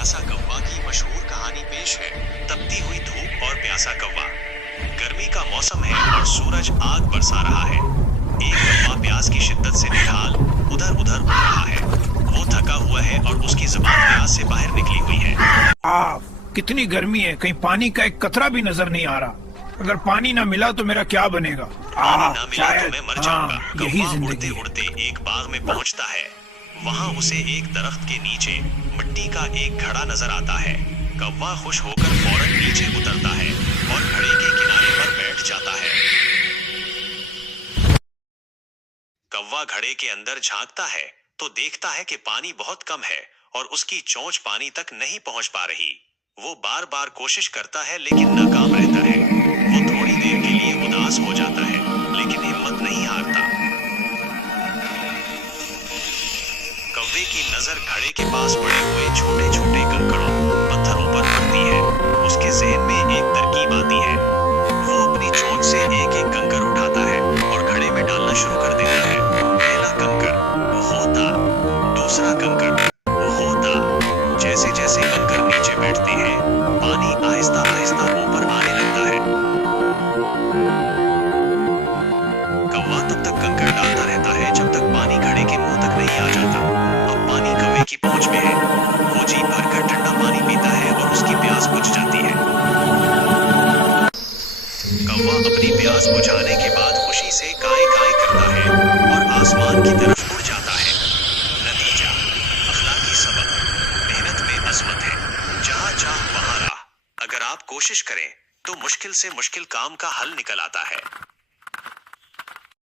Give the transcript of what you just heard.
प्यासा कौवा की मशहूर कहानी पेश है। तपती हुई धूप और प्यासा कौवा। गर्मी का मौसम है और सूरज आग बरसा रहा है। एक कौवा प्यास की शिद्दत से निढाल उधर उधर उड़ रहा है। वो थका हुआ है और उसकी जुबान प्यास से बाहर निकली हुई है। कितनी गर्मी है, कहीं पानी का एक कतरा भी नजर नहीं आ रहा। अगर पानी ना मिला तो मेरा क्या बनेगा? पानी ना मिला तो मैं मर जाऊंगा। यही कौवा जिंदगी उड़ते उड़ते एक बाग में पहुंचता है। वहाँ उसे एक दरख्त के नीचे मिट्टी का एक घड़ा नजर आता है। कौवा खुश होकर फौरन नीचे उतरता है और घड़े के किनारे पर बैठ जाता है। कौवा घड़े के अंदर झांकता है तो देखता है कि पानी बहुत कम है और उसकी चोंच पानी तक नहीं पहुंच पा रही। वो बार बार कोशिश करता है लेकिन नाकाम रहता है। वो थोड़ी देर के लिए उदास हो जाता है लेकिन हिम्मत नहीं हारता। कौवे की नजर घड़े के पास पड़े हुए छोटे छोटे कंकड़ों पत्थरों पर पड़ती है। उसके जहन में एक तरकीब आती है। वो अपनी चोंच से एक एक कंकर उठाता है और घड़े में डालना शुरू कर देता है। पहला कंकर होता, दूसरा कंकर होता। जैसे जैसे कंकर नीचे बैठते हैं पानी आहिस्ता आहिस्ता ऊपर आने लगता है। कौवा तब तक कंकर डालता रहता है जब तक पानी घड़े के मुंह तक नहीं आ जाता। अब पानी कौवे की पहुंच में है। वो जी भरकर ठंडा पानी पीता है और उसकी प्यास बुझ जाती है। कौवा अपनी प्यास बुझाने के बाद खुशी से काई काई करता है और आसमान की तरफ उड़ जाता है। नतीजा अखलाकी सबक, मेहनत में अजमत है, जहां चाह वहां राह। अगर आप कोशिश करें तो मुश्किल से मुश्किल काम का हल निकल आता है।